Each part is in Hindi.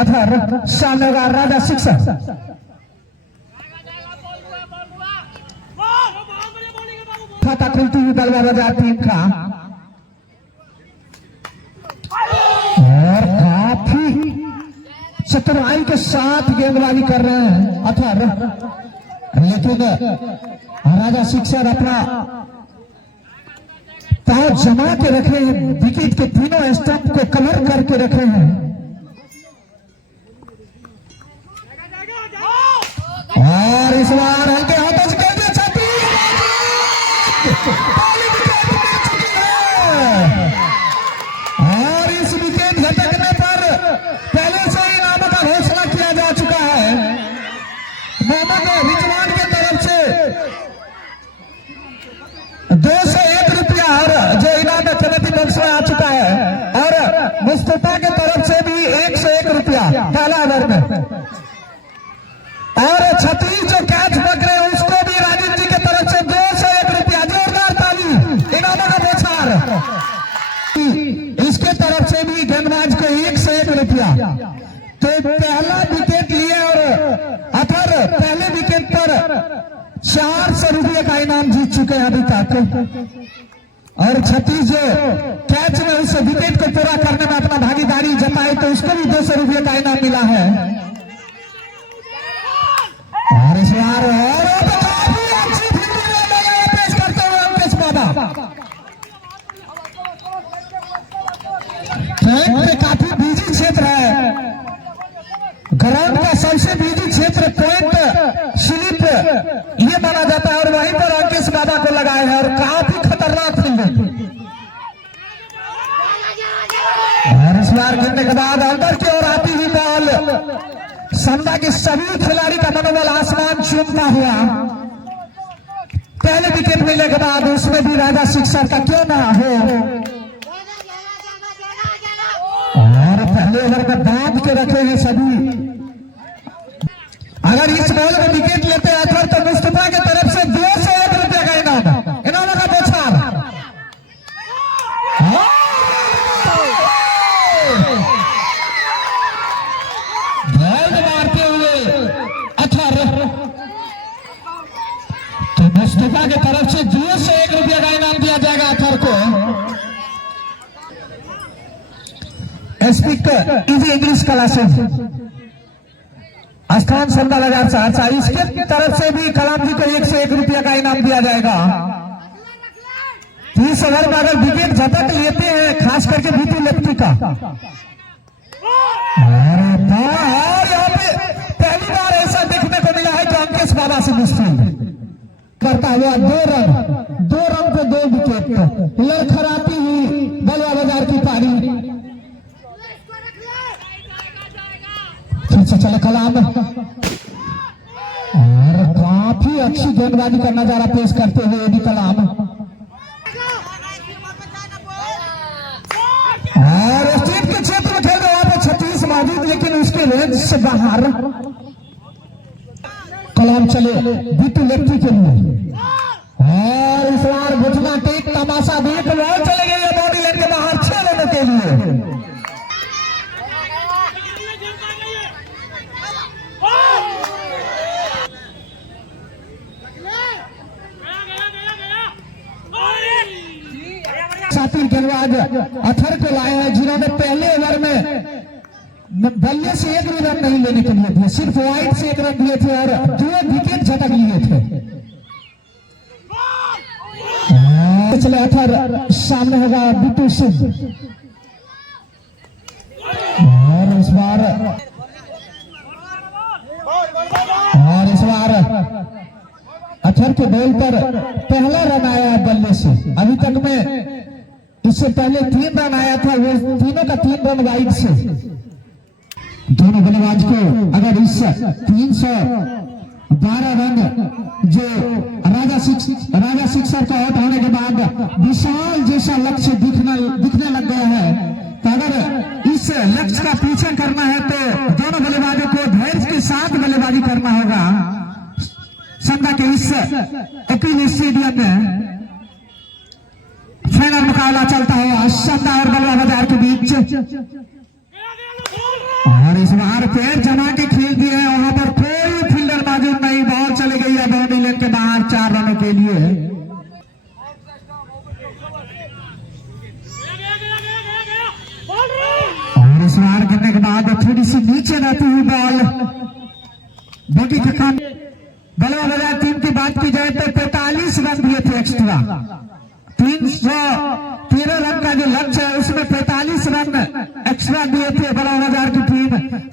18 सामने होगा राजा शिक्षक। खाता खुलती हुई बलवा बाजार टीम का और काफी चतुराई के साथ गेंदबाजी कर रहे हैं 18, लेकिन राजा शिक्षक अपना पांव जमा के रखे हैं, विकेट के तीनों स्टंप को कवर करके रखे हैं और इस बार हल्के हाथों से और इस विकेट झटकने पर पहले से ही नामों का घोषणा किया जा चुका है। मोहम्मद रिजवान की तरफ से 201 रुपया और जो इनाम चलती बॉक्स में आ चुका है और मुस्तफा की तरफ से भी 101 रुपया पहला ओवर में और 36 जो कैच पकड़े उसको भी राजीव जी की तरफ से 201 रुपया। जोरदार ताली इनामों का बौछार। इसके तरफ से भी गेंदबाज को 101 रुपया। तो पहला विकेट लिया और अथर पहले विकेट पर 400 रुपये का इनाम जीत चुके हैं अभी तक और 36 जो कैच में उस विकेट को पूरा करने में अपना भागीदारी जताई तो उसको भी 200 रुपये का इनाम मिला है। और इस बार पेश करते हुए अंकेश बाबा ट्रैक पे काफी बिजी क्षेत्र है, ग्राउंड का सबसे बिजी क्षेत्र पॉइंट स्लिप ये माना जाता है और वहीं पर अंकेश बाबा को लगाए हैं और काफी खतरनाक फील्डिंग। और इस बार गिरने के बाद अंदर की ओर आती हुई बॉल संदा के सभी खिलाड़ी का मनोबल आसमान चूमता हुआ। पहले विकेट मिलने के बाद उसमें भी राजा शिक्षक का क्यों ना हो और पहले ओवर में बांध के रखे हैं सभी। अगर इस बॉल में विकेट लेते हैं तो मुस्तफा की तरफ से 201 रुपया का इनाम का बौछार। मारते हुए 18 तो मुस्तफा की तरफ से 201 रुपया का इनाम दिया जाएगा अथर को। स्पीकर इजी इंग्लिश क्लासेस स्थान संदा बाजार सहरसा, इसके तरफ से भी कलाम जी को 101 रुपया का इनाम दिया जाएगा। 30 ओवर में अगर विकेट झटक लेते हैं खास करके बीटी लेफ्टी का और यहाँ पे पहली बार ऐसा देखने को मिला है कि अंकेश बाबा से मुश्किल करता हुआ 2 रन पे 2 विकेट लड़खड़ाती हुई बलवा बाजार की पारी। चले कलाम और काफी अच्छी गेंदबाजी का नजारा पेश करते हुए एडी कलाम और स्टेट के क्षेत्र में खेल रहे वहां पर 36 मौजूद लेकिन उसके रेंज से बाहर कलाम चले बीटू लेफ्टी के लिए और इस बार घुटना टेक तमाशा देख बॉल चले गए बॉडी लाइन के बाहर 6 रनों के लिए। साथी गेंदबाज अथर को लाए हैं जिन्होंने पहले ओवर में बल्ले से 1 भी रन नहीं लेने के लिए थे, सिर्फ वाइड से 1 रन दिए थे और 2 विकेट झटक लिए थे। चले अथर सामने होगा बिट्टू सिंह और इस बार अथर के बॉल पर पहला रन आया बल्ले से। अभी तक में इससे पहले 3 रन आया था, वो तीनों का 3 रन वाइड से। दोनों बल्लेबाज को अगर इस 312 रन जो राजा शिक्षक का आउट होने के बाद विशाल जैसा लक्ष्य दिखने लग गया है, तो अगर इस लक्ष्य का पीछा करना है तो दोनों बल्लेबाजों को धैर्य के साथ बल्लेबाजी करना होगा। संदा के इस अपील स्टेडियम में फाइनल मुकाबला चलता है संदा और बलवा बाजार के बीच। और इस बार पैर जमा के खेल दिए हैं, वहां पर कोई फील्डर मौजूद नहीं, बॉल चली गई है बाउंड्री लाइन के बाहर 4 रनों के लिए। और इस बार गिरने के बाद थोड़ी सी नीचे रहती हुई बॉल बॉडी का काम। बल्लेबाज टीम की बात की जाए तो 45 रन दिए थे एक्स्ट्रा। 313 रन का जो लक्ष्य है उसमें 45 रन एक्स्ट्रा दिए थे बल्लेबाज की टीम,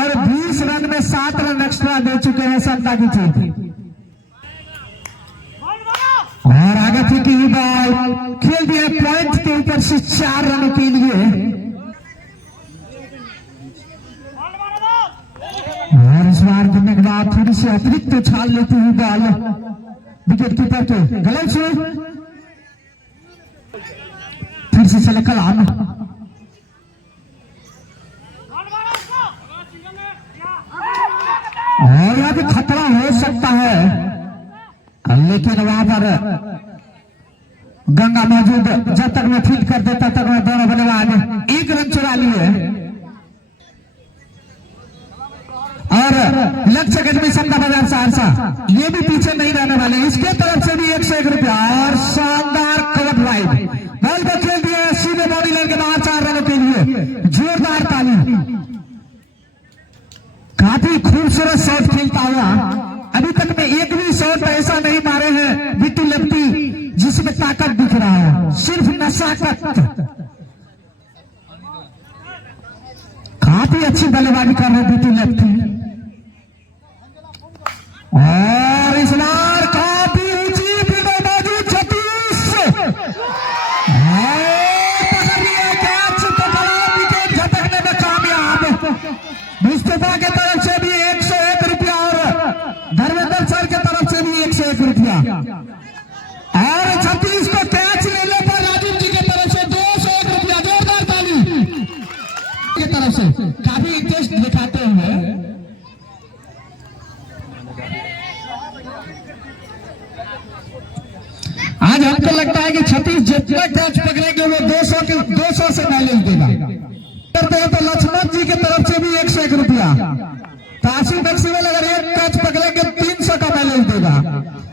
और 20 रन में 7 रन एक्स्ट्रा दे चुके हैं समता की टीम। और आगे थी कि बॉल खेल दिया पॉइंट के ऊपर से 4 रनों के लिए। और इस बार गिरने के बाद थोड़ी सी अतिरिक्त उछाल लेती हुई बॉल विकेट कीपर के गले से फिर से चले कलाम। और यह भी खतरा हो सकता है, लेकिन वहां पर गंगा मौजूद, जब तक मैं फील्ड कर देता तक मैं दोनों बल्लेबाज 1 रन चुरा लिए। और लक्ष्य अकेडमी समता बाजार सहरसा ये भी पीछे नहीं रहने वाले, इसके तरफ से भी 101 रुपया। और शानदार कवर राइड बॉल को खेल दिया सीधे बाउंड्री लाइन के बाहर 4 रनों के लिए। जोरदार ताली, काफी खूबसूरत शॉट खेलता हुआ। अभी तक में एक भी शॉट ऐसा नहीं मारे हैं बिट्टू लेफ्टी जिसमें ताकत दिख रहा है, सिर्फ नशाकत। काफी अच्छी बल्लेबाजी कर रहे बिट्टू लेफ्टी। और इस बार काफी ऊंची फील्ड मौजूद 36 पकड़ लिया कैच, विकेट झटकने में कामयाब। मुस्तफा के तरफ से भी 101 रुपया और धर्मेंद्र सर के तरफ से भी 101 रुपया। और 36 को कैच लेने पर राजीव जी के तरफ से 201 रुपया। जोरदार ताली के तरफ से काफी इंटरेस्ट दिखाते हुए। आज हमको लगता है कि 36 जितना कैच पकड़ेंगे वो 200 से बैलेंस देगा। करते हैं तो लक्ष्मण जी के तरफ से भी 101 रुपया। ताशी मैक्सिमल अगर एक कैच पकड़ेंगे 300 का बैलेंस देगा।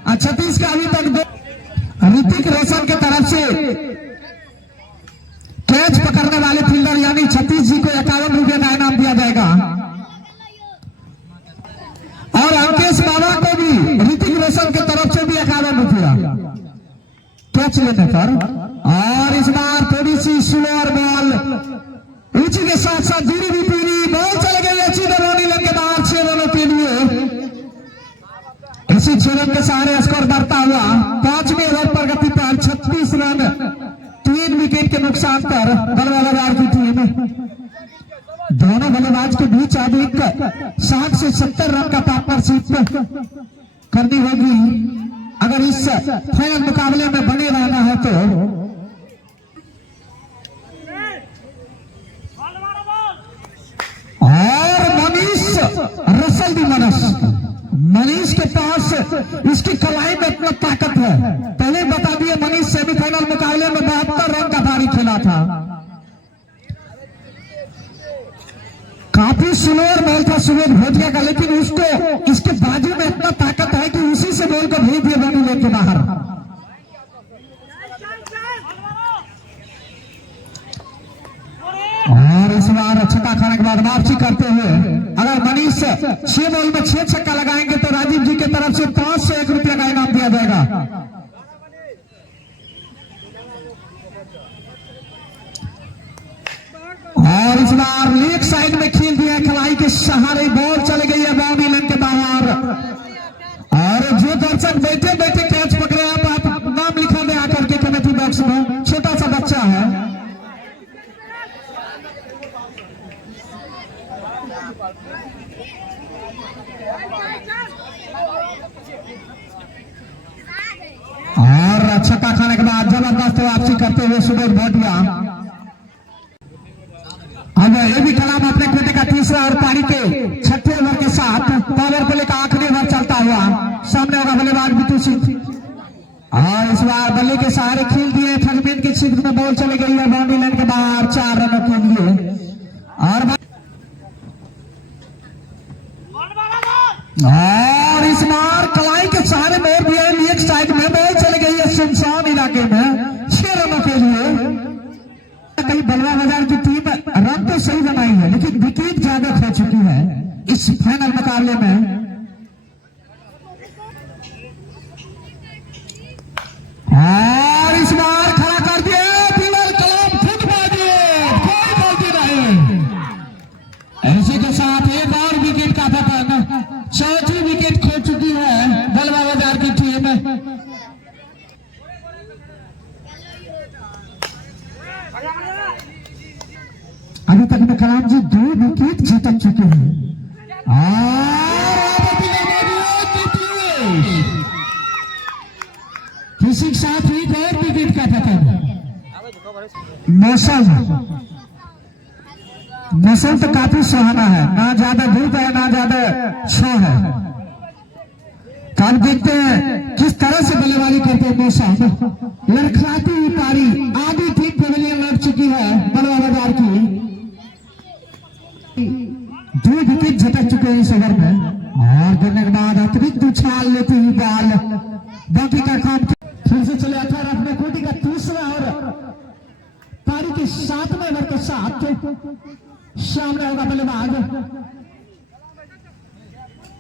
और 36 का अभी तक ऋतिक रोशन के तरफ से कैच पकड़ने वाले फील्डर यानी 36 जी को 51 रुपये का इनाम दिया जाएगा। और अंकेश बाबा को भी ऋतिक रोशन के तरफ से भी 51 रुपया कैच लेने पर। और इस बार थोड़ी सी स्लोअर बॉल रुचि के साथ साथ दूरी भी पूरी बॉल चल गई अच्छी बाउंड्री लाइन के बाहर 6 रनों के लिए। इसी 6 रन के सहारे स्कोर बढ़ता हुआ 5वें ओवर पर गति पर 36 रन 3 विकेट के नुकसान पर बल्लेबाज की टीम। दोनों बल्लेबाज के बीच अब एक 60 से 70 रन का पार्टनरशिप करनी होगी अगर इस फाइनल मुकाबले में बने रहना है तो। और मनीष के पास इसकी कलाई में इतना ताकत है। पहले बता दिए मनीष सेमीफाइनल मुकाबले में 72 रन का पारी खेला था। काफी स्लोअर बॉल था सुबोध भोटिया का, लेकिन उसको इसके बाजू में इतना ताकत है कि उसी से बॉल को भेज दिया बाउंड्री लाइन के बाहर। और इस बार छक्का खाने के बाद वापसी करते हुए अगर मनीष 6 बॉल में 6 छक्का लगाएंगे तो राजीव जी की तरफ से 501 रुपया का इनाम दिया जाएगा। और इस बार लेग साइड में खेल दिया, खिलाई के सहारे बॉल चल गई है बाउंड्री लाइन के बाहर। और जो दर्शक बैठे बैठे कैच पकड़े आप नाम लिखा दे आकर के कमेटी बॉक्स में, छोटा सा बच्चा है। और छक्का खाने के बाद जबरदस्त वापसी करते हुए सुबोध भोटिया। अब ये भी कलाम अपने कोटे का तीसरा और पारी के 6ठे ओवर के साथ पावर प्ले का आखिरी ओवर चलता हुआ सामने होगा बल्लेबाज बिट्टू सिंह। और इस बार बल्ले के सहारे खेल दिए, थर्डमैन की क्षेत्र में बॉल चली गई है बाउंड्री लाइन के बाहर 4 रनों के लिए। और और इस बार कलाई के सहारे मोड़ दिया एक साइड में बॉल चली गई है सुनसान इलाके में 6 रनों के लिए। कहीं बलवा बाजार की टीम रन तो सही बनाई है लेकिन विकेट ज्यादा खो चुकी है इस फाइनल मुकाबले में। और इस बार खड़ा कर दिया फिलहाल कलाम खुद बाजी, कोई गलती नहीं। ऐसे के साथ एक और विकेट का पतन, चौथी विकेट खो चुकी है बलवा बाजार की टीम। अभी तक में कलाम जी 2 विकेट झटक चुके हैं किसी के साथ एक और विकेट का पतन। मौसम तो काफी सुहाना है, ना ज्यादा धूप है ना ज्यादा छां है। कल देखते हैं किस तरह से बल्लेबाजी करते हैं मौसम। लड़खड़ाती हुई पारी आधी टीम पवेलियन लग चुकी है बलवा बाजार की। 2 विकेट झटक चुके हैं इस ओवर में और देने के बाद अतिरिक्त उछाल लेती हुई बॉल बाकी का काम फिर से चले आता है अपने कोटी का तीसरा और पारी के 7वें ओवर के साथ सामने होगा बल्लेबाज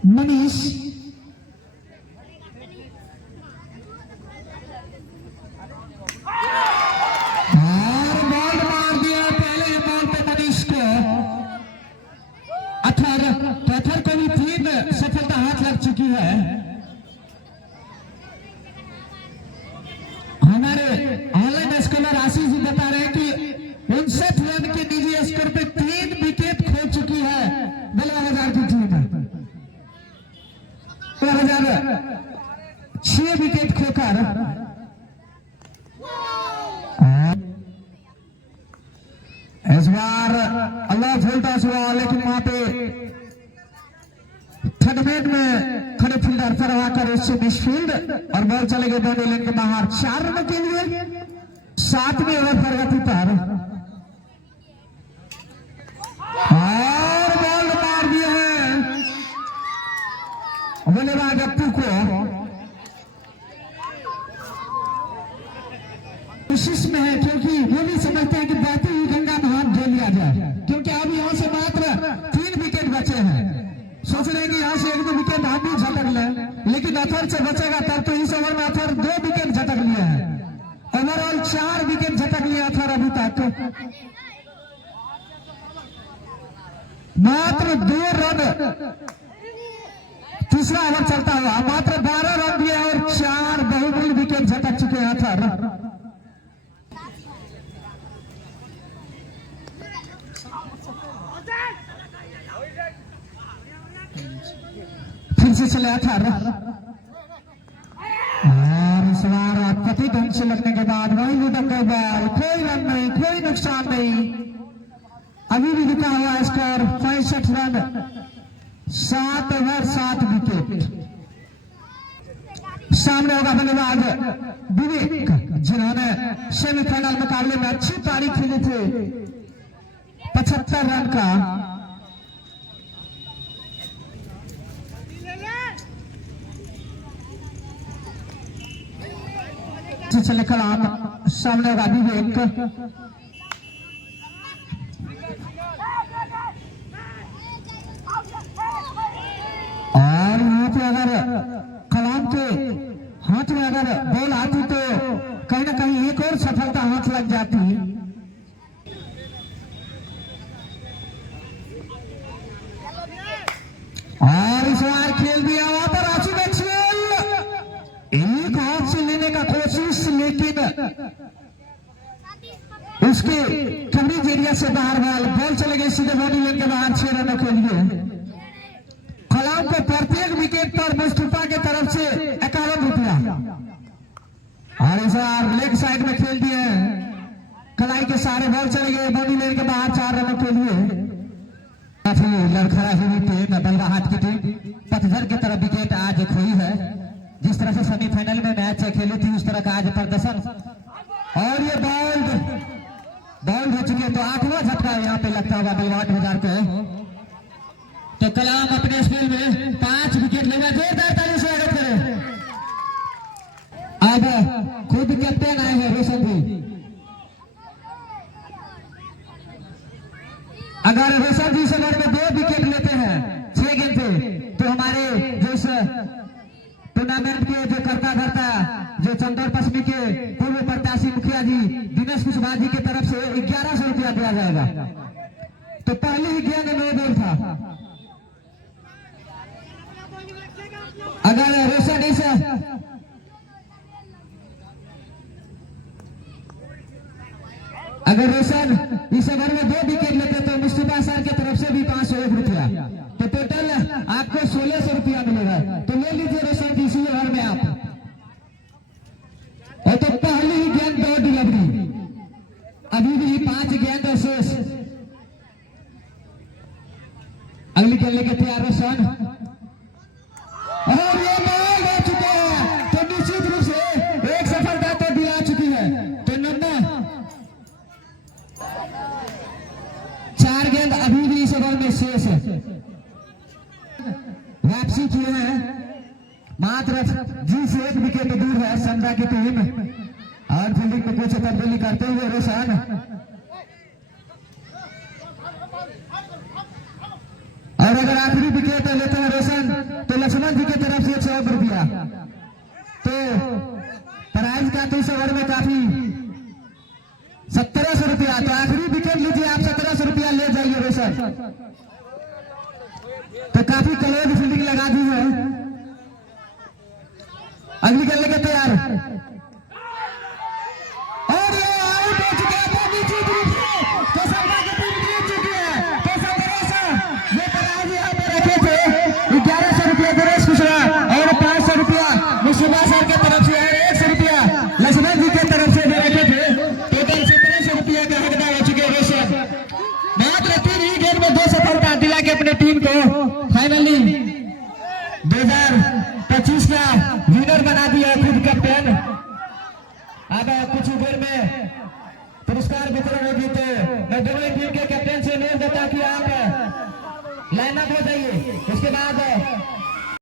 मनीष। और बॉल मार दिया पहले बॉल पे मनीष को। अथर को भी 3 सफलता हाथ लग चुकी है। हमारे ऑनलाइन स्कॉलर आशीष जी बता रहे हैं कि 59 रन के निजी स्कोर पे 3 विकेट खो चुकी है बलवा बाजार की टीम। 6 विकेट खोकर इस बार अल्लाह वोल्टास हुआ लेकिन वहां पे थर्ड मैन में खड़े फील्डर पर आकर उससे मिसफील्ड और बॉल चले गए दोनों लेन के बाहर 4 रनों के लिए 7वें ओवर प्रगति पर। और बॉल मार दिए हैं बल्लेबाज अप्पू को। कोशिश में है क्योंकि वो भी समझते हैं कि बहती हुई गंगा में हाथ धो लिया जाए क्योंकि अब यहाँ से मात्र 3 विकेट बचे हैं। सोच रहे हैं कि यहाँ से 1-2 विकेट हम भी झटक लें लेकिन अथर से बचेगा तब तो इस ओवर में अथर 2 विकेट झटक लिया है। ओवरऑल 4 विकेट झटक लिया अथर अभी तक। मात्र 2 रन तीसरा ओवर चलता हुआ मात्र 12 रन दिए और 4 बहुमूल्य विकेट झटक चुके हैं अथर। फिर से चले अथर और इस बार पति ढंग से लगने के बाद वही लुढ़क गई बॉल। कोई रन नहीं, कोई नुकसान नहीं। अभी भी रुका हुआ स्कोर 65 रन 7 ओवर 7 विकेट। सामने होगा बल्लेबाज विवेक जिन्होंने सेमीफाइनल मुकाबले में अच्छी पारी खेली थी 75 रन का। चले कलाम सामने होगा विवेक। और यहाँ पे अगर कलाम के हाथ में अगर बॉल आती तो कहीं ना कहीं एक और सफलता हाथ लग जाती। और इस बार खेल दिया वहां पर आंसू में एक हाथ से लेने का कोशिश लेकिन उसके कवरेज एरिया से बाहर बॉल चले गई सीधे बॉडी लेन के बाहर 6 रनों के लिए। कलाम को प्रत्येक विकेट पर मुस्तफा के तरफ से 51 रुपया और इस बार लेग साइड में खेल दिए कलाई के सारे बॉल चले गए बॉडी लेन के बाहर 4 रनों के लिए। काफी लड़खड़ा हुई टीम बलवा हाथ की टीम पतझड़ की तरफ विकेट आज खोई है। जिस तरह से सेमीफाइनल में मैच खेली थी उस तरह का आज प्रदर्शन और ये बॉल हो चुकी है तो 8वां झटका यहाँ पे लगता होगा बलवा बाजार को। तो कलाम अपने स्पेल में 5 विकेट लेगा, जोरदार ताली से स्वागत करें। अब खुद कैप्टन आए हैं रोशन जी। अगर रोशन जी इस ओवर में 2 विकेट लेते हैं 6 गेंद पे, तो हमारे जो इस टूर्नामेंट के जो करता धरता जो चंदौर पश्चिमी के पूर्व प्रत्याशी मुखिया जी दिनेश कुशवाहा जी की तरफ से 1100 रुपया दिया जाएगा। तो पहली ही गेंद में बॉल था। अगर रोशन इस ओवर में 2 विकेट लेते तो मुस्तफा सर की तरफ से भी 501 रुपया, तो टोटल आपको 1600 रुपया मिलेगा। तो ले लीजिए रोशन जी इसी ओवर में आप। और तो पहली ही गेंद 2 डिलीवरी, अभी भी 5 गेंद शेष। अगली गेंद लेके तैयार रोशन, और ये बॉल हो चुका है। तो निश्चित रूप से एक सफलता तो दिला चुकी है। तो नन्ना 4 गेंद अभी भी इस ओवर में शेष है। वापसी किए हैं, मात्र जी से 1 विकेट दूर है संध्या की टीम। और फील्डिंग में कुछ तब्दीली करते हुए रोशन, और अगर आखिरी विकेट लेते हैं रोशन तो लक्ष्मण जी की तरफ से 100 रुपया। तो प्राइज का तो इस ओवर में काफी 1700 रुपया। तो आखिरी विकेट लीजिए आप, 1700 रुपया ले जाइए रोशन। तो काफी क्लोज फील्डिंग लगा दी है। अगली गेंद लेके तैयार, और ये आउट हो चुका है निश्चित रूप से। तो संध्या की टीम जीत चुकी है। तो 1700 ये प्राइज यहाँ पे रखे थे, 1100 रुपया दिनेश कुशवाहा और 500 रुपया मुस्तफा सर की तरफ से और 100 रुपया लक्ष्मण जी की तरफ से भी रखे थे। टोटल 1700 रुपया का हकदार हो चुके रोशन। मात्र 3 ही गेंद में 2 सफलता दिला के अपने टीम को फाइनली 2025 का विनर बना दिया खुद कैप्टन। अब कुछ देर में पुरस्कार वितरण होगी। तो मैं दोनों टीम के कैप्टन से अनुरोध देता कि आप लाइन अप हो जाइए। उसके बाद